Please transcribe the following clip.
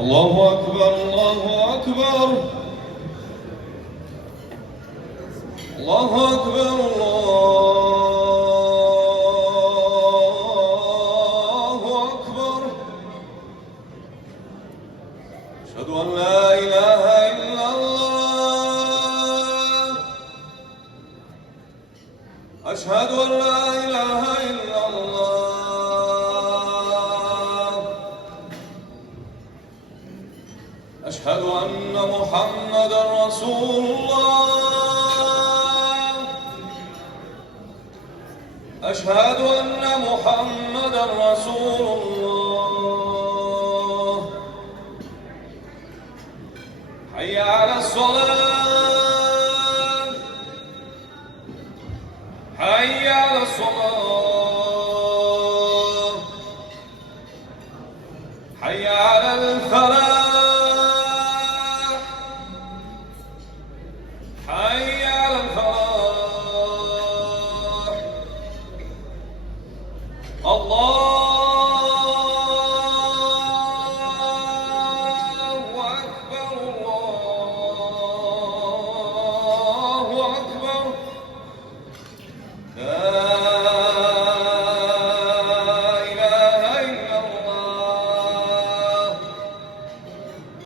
الله أكبر الله أكبر الله أكبر الله أكبر. أشهد أن لا إله إلا الله. أشهد أن لا إله إلا الله. أشهد أن محمدًا رسول الله. أشهد أن محمدًا رسول الله. حي على الصلاة. حي على الصلاة. حي على الفلاح. حي على الفلاح. الله أكبر الله أكبر. لا